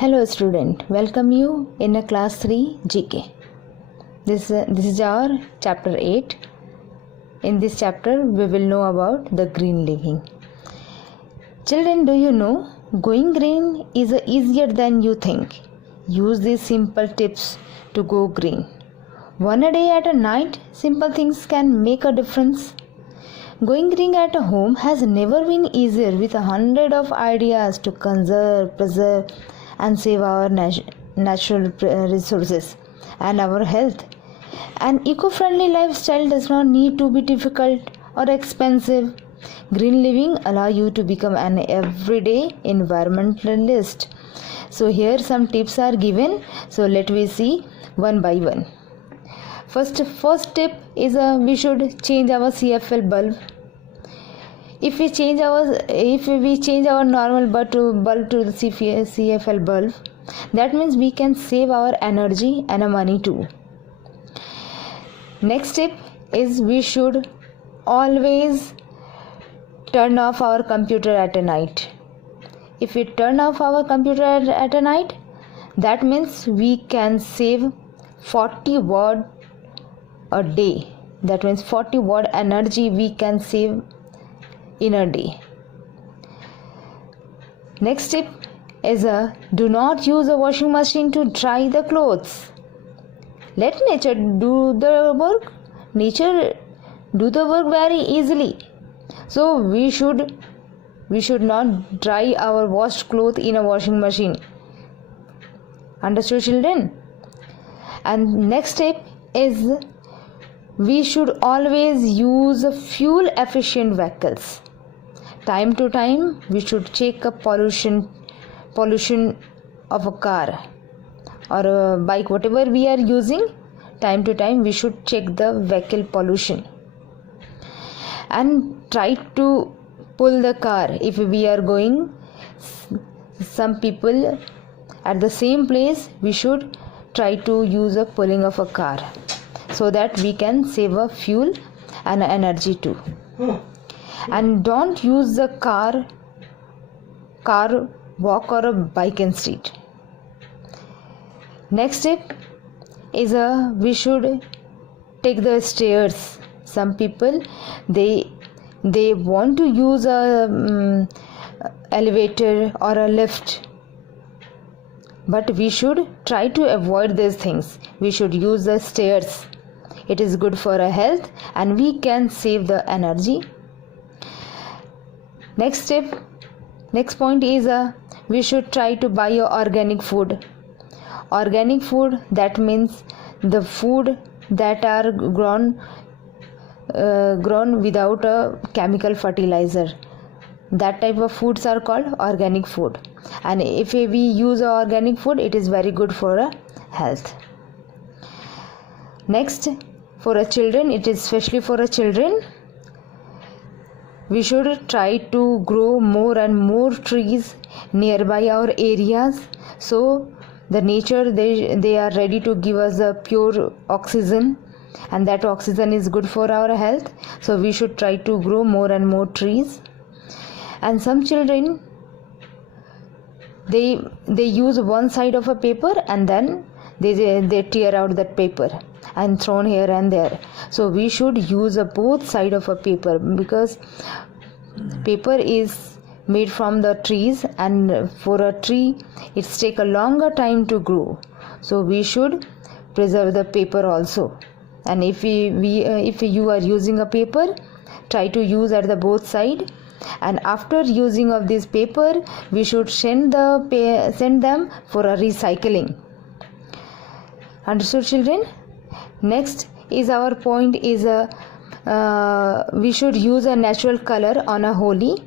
Hello student, welcome you in a class 3 GK. This is our chapter 8. In this chapter we will know about the green living. Children, do you know going green is easier than you think. Use these simple tips to go green. One a day at a night, simple things can make a difference. Going green at home has never been easier with 100 of ideas to conserve, preserve and save our natural resources and our health. An eco-friendly lifestyle does not need to be difficult or expensive. Green living allows you to become an everyday environmentalist. So here some tips are given. So let me see one by one. First tip is we should change our CFL bulb. If we change our normal bulb to the CFL bulb, that means we can save our energy and money too. Next tip is we should always turn off our computer at night. If we turn off our computer at night, that means we can save 40 watt a day. That means 40 watt energy we can save in a day. Next tip is do not use a washing machine to dry the clothes. Let nature do the work. Nature do the work very easily. So we should not dry our washed clothes in a washing machine. Understood, children? And next tip is we should always use fuel efficient vehicles. Time to time we should check a pollution of a car or a bike, whatever we are using. Time to time we should check the vehicle pollution and try to pull the car. If we are going some people at the same place, we should try to use a pulling of a car so that we can save a fuel and energy too. And don't use the car, walk or a bike in street. Next tip is we should take the stairs. Some people they want to use a elevator or a lift, but we should try to avoid these things. We should use the stairs. It is good for our health and we can save the energy. Next point is we should try to buy organic food. Organic food, that means the food that are grown without a chemical fertilizer. That type of foods are called organic food. And if we use organic food, it is very good for our health. Next, for our children, it is especially for our children, we should try to grow more and more trees nearby our areas, so the nature they are ready to give us a pure oxygen, and that oxygen is good for our health. So we should try to grow more and more trees. And some children they use one side of a paper and then they tear out that paper and thrown here and there. So we should use both side of a paper, because paper is made from the trees, and for a tree it's take a longer time to grow. So we should preserve the paper also. And if you are using a paper, try to use at the both side. And after using of this paper, we should send them for a recycling. Understood, children? Next is our point is we should use a natural color on a Holi.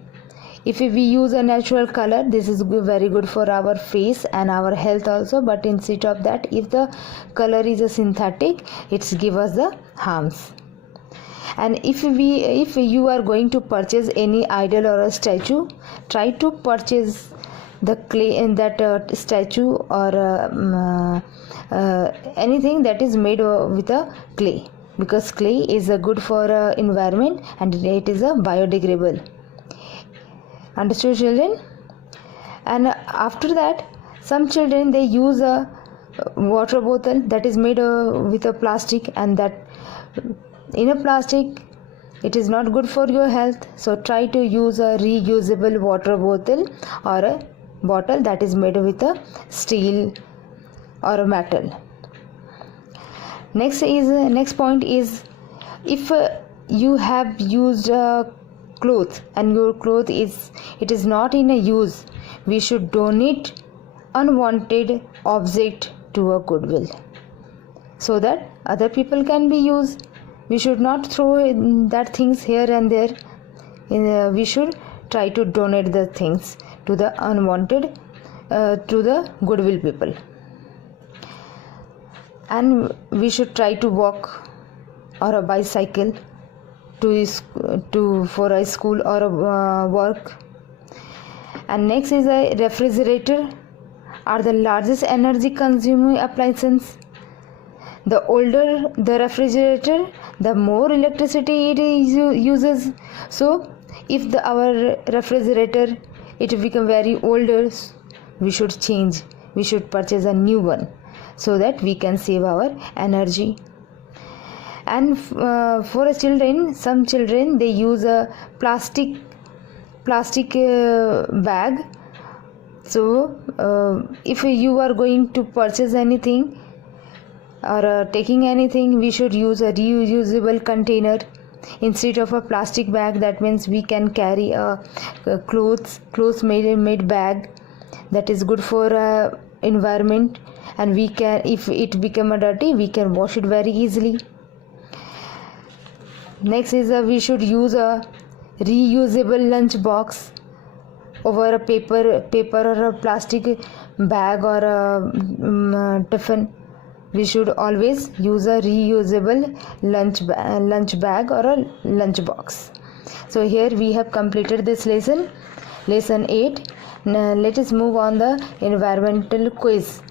If we use a natural color, this is very good for our face and our health also. But instead of that, if the color is a synthetic, it's give us the harms. And if you are going to purchase any idol or a statue, try to purchase the clay in that statue or anything that is made with a clay, because clay is good for environment and it is a biodegradable. Understood, children? And after that, Some children, they use a water bottle that is made with a plastic, and that in a plastic it is not good for your health. So try to use a reusable water bottle or a bottle that is made with a steel or a metal. Next point is, if you have used cloth and your cloth is not in a use, we should donate unwanted object to a goodwill so that other people can be used. We should not throw that things here and there. We should try to donate the things to the unwanted, to the goodwill people. And we should try to walk or a bicycle for a school or a work. And next is a refrigerator are the largest energy consuming appliances. The older the refrigerator, the more electricity it uses. So if our refrigerator it become very older, we should change. We should purchase a new one so that we can save our energy. And for a children, some children, they use a plastic bag. So if you are going to purchase anything or taking anything, we should use a reusable container instead of a plastic bag. That means we can carry a clothes made bag that is good for environment, and we can, if it become dirty, we can wash it very easily. Next is we should use a reusable lunch box over a paper or a plastic bag or a tiffin. We should always use a reusable lunch bag or a lunch box. So here we have completed this lesson 8. Now let us move on the environmental quiz.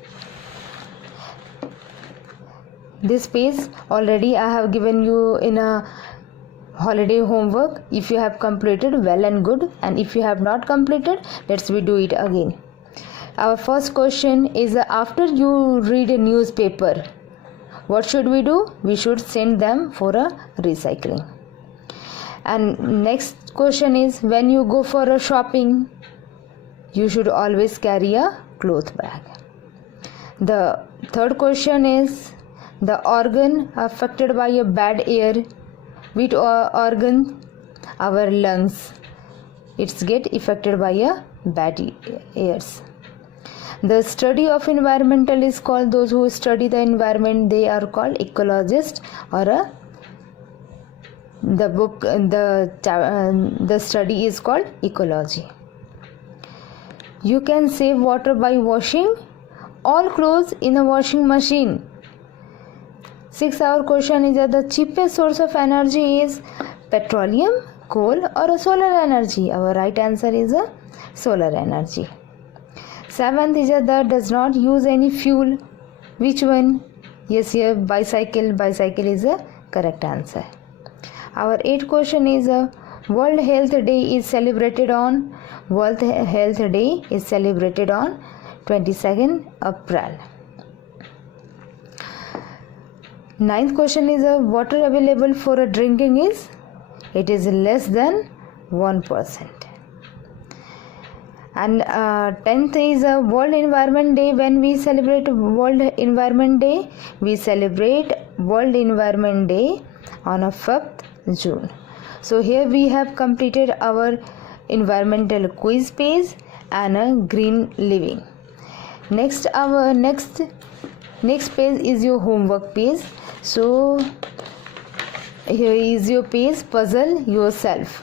This page already I have given you in a holiday homework. If you have completed, well and good, and if you have not completed, let's do it again. Our first question is, after you read a newspaper, what should we do? We should send them for a recycling. And next question is, when you go for a shopping, you should always carry a cloth bag. The third question is, the organ affected by a bad air. Which organ? Our lungs. It's get affected by a bad airs. The study of environmental is called, those who study the environment, they are called ecologists, or the study is called ecology. You can save water by washing all clothes in a washing machine. 6th our question is that the cheapest source of energy is petroleum, coal, or a solar energy. Our right answer is a solar energy. 7th is that does not use any fuel. Which one? Yes, here bicycle is a correct answer. Our 8th question is World Health Day is celebrated on 22nd April. 9th question is water available for a drinking is? It is less than 1%. And 10th is World Environment Day. When we celebrate World Environment Day, we celebrate World Environment Day on 5th June. So here we have completed our environmental quiz page and a green living. Next page is your homework page. So here is your page, puzzle yourself.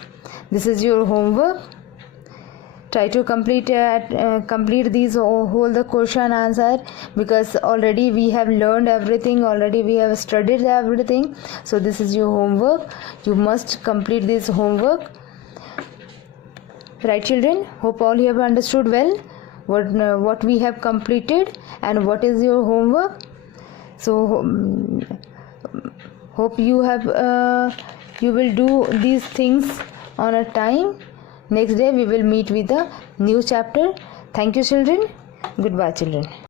This is your homework. Try to complete these whole the question answer, because already we have learned everything, already we have studied everything. So this is your homework. You must complete this homework. Right, children? Hope all you have understood well what we have completed and what is your homework. So hope you will do these things on a time. Next day we will meet with a new chapter. Thank you, children. Goodbye, children.